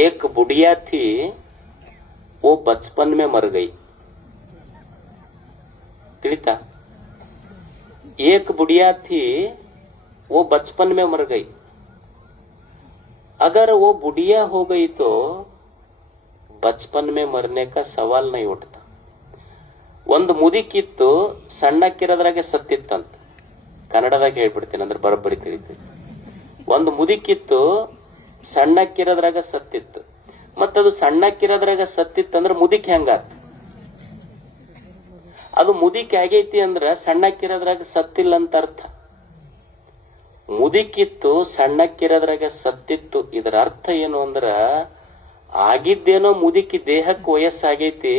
एक बुढ़िया थी, वो बचपन में मर गई। ತಿಳಿತಾ? एक बुढ़िया थी, वो बचपन में मर गई। अगर वो बुढ़िया हो गई तो बचपन में मरने का सवाल नहीं उठता। ಒಂದು ಮುದಿಕಿತ್ತು, ಸಣ್ಣಕ್ಕಿರೋದ್ರಾಗೆ ಸತ್ತಿತ್ತಂತ. ಕನ್ನಡದಾಗ ಹೇಳ್ಬಿಡ್ತೀನಿ, ಅಂದ್ರೆ ಬರೋಬ್ಬರಿ ತಿಳಿತೀನಿ. ಒಂದು ಮುದಿಕಿತ್ತು, ಸಣ್ಣಕ್ಕಿರೋದ್ರಾಗ ಸತ್ತಿತ್ತು. ಮತ್ತದು ಸಣ್ಣಕ್ಕಿರೋದ್ರಾಗ ಸತ್ತಿತ್ತಂದ್ರೆ ಮುದಿಕ್ ಹೆಂಗಾತ್? ಅದು ಮುದಿಕ್ ಆಗೈತಿ ಅಂದ್ರ ಸಣ್ಣಕ್ಕಿರೋದ್ರಾಗ ಸತ್ತಿಲ್ಲ ಅಂತ ಅರ್ಥ. ಮುದಿಕಿತ್ತು, ಸಣ್ಣಕ್ಕಿರೋದ್ರಾಗ ಸತ್ತಿತ್ತು, ಇದರ ಅರ್ಥ ಏನು ಅಂದ್ರ ಆಗಿದ್ದೇನೋ ಮುದುಕಿ ದೇಹಕ್ಕೆ ವಯಸ್ಸಾಗೈತಿ,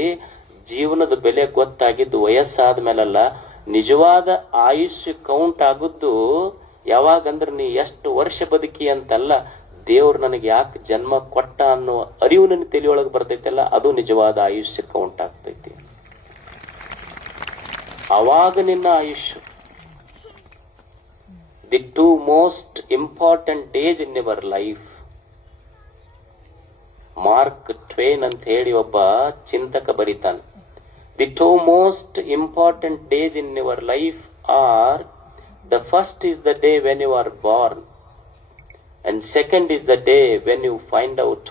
ಜೀವನದ ಬೆಲೆ ಗೊತ್ತಾಗಿದ್ದು ವಯಸ್ಸಾದ್ಮೇಲಲ್ಲ. ನಿಜವಾದ ಆಯುಷ್ಯ ಕೌಂಟ್ ಆಗುದ್ದು ಯಾವಾಗಂದ್ರೆ ನೀ ಎಷ್ಟು ವರ್ಷ ಬದುಕಿ ಅಂತಲ್ಲ, ದೇವ್ರು ನನಗೆ ಯಾಕೆ ಜನ್ಮ ಕೊಟ್ಟ ಅನ್ನೋ ಅರಿವು ನನ್ನ ತಲೆಯೊಳಗೆ ಬರ್ತೈತಲ್ಲ, ಅದು ನಿಜವಾದ ಆಯುಷ್ಯ ಕೌಂಟ್ ಆಗ್ತೈತಿ. ಅವಾಗ ನಿನ್ನ ಆಯುಷ್ಯ. The two most important days in your life. Mark Twain ಅಂತ ಹೇಳಿ ಒಬ್ಬ ಚಿಂತಕ ಬರೀತಾನೆ. The two most important days in your life are, the first is the day when you are born, and second is the day when you find out